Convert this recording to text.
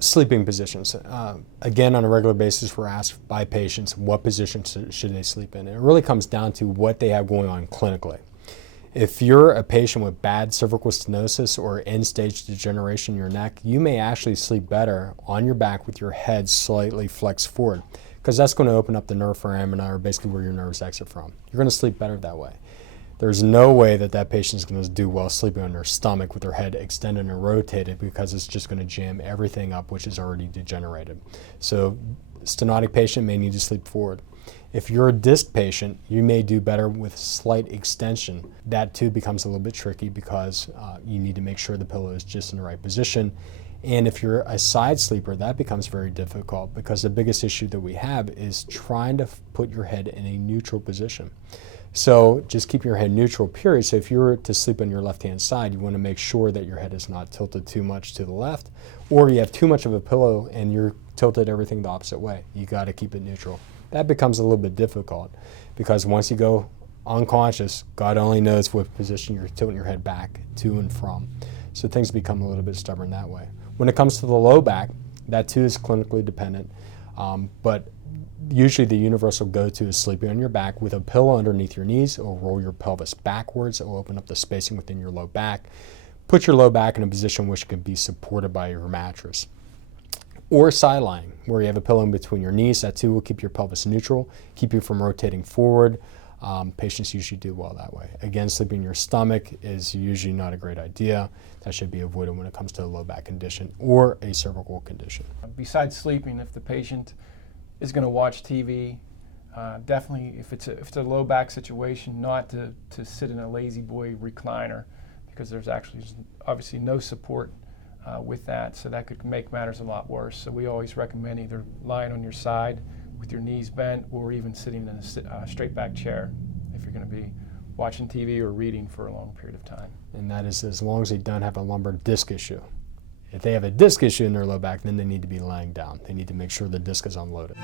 Sleeping positions. Again, on a regular basis, we're asked by patients what positions should they sleep in. And it really comes down to what they have going on clinically. If you're a patient with bad cervical stenosis or end-stage degeneration in your neck, you may actually sleep better on your back with your head slightly flexed forward, because that's going to open up the nerve foramina, or basically where your nerves exit from. You're going to sleep better that way. There's no way that that patient is going to do well sleeping on their stomach with their head extended and rotated, because it's just going to jam everything up which is already degenerated. So stenotic patient may need to sleep forward. If you're a disc patient, you may do better with slight extension. That too becomes a little bit tricky, because you need to make sure the pillow is just in the right position. And if you're a side sleeper, that becomes very difficult, because the biggest issue that we have is trying to put your head in a neutral position. So just keep your head neutral, period. So if you were to sleep on your left-hand side, you want to make sure that your head is not tilted too much to the left, or you have too much of a pillow and you're tilted everything the opposite way. You got to keep it neutral. That becomes a little bit difficult, because once you go unconscious, God only knows what position you're tilting your head back to and from. So things become a little bit stubborn that way. When it comes to the low back, that too is clinically dependent, but usually the universal go-to is sleeping on your back with a pillow underneath your knees. It will roll your pelvis backwards. It will open up the spacing within your low back. Put your low back in a position which can be supported by your mattress. Or side lying, where you have a pillow in between your knees. That too will keep your pelvis neutral, keep you from rotating forward. Patients usually do well that way. Again, sleeping in your stomach is usually not a great idea. That should be avoided when it comes to a low back condition or a cervical condition. Besides sleeping, if the patient is going to watch TV, definitely if it's a low back situation, not to sit in a lazy boy recliner, because there's actually obviously no support with that, so that could make matters a lot worse. So we always recommend either lying on your side with your knees bent, or even sitting in a straight back chair if you're going to be watching TV or reading for a long period of time. And that is as long as they don't have a lumbar disc issue. If they have a disc issue in their low back, then they need to be lying down. They need to make sure the disc is unloaded.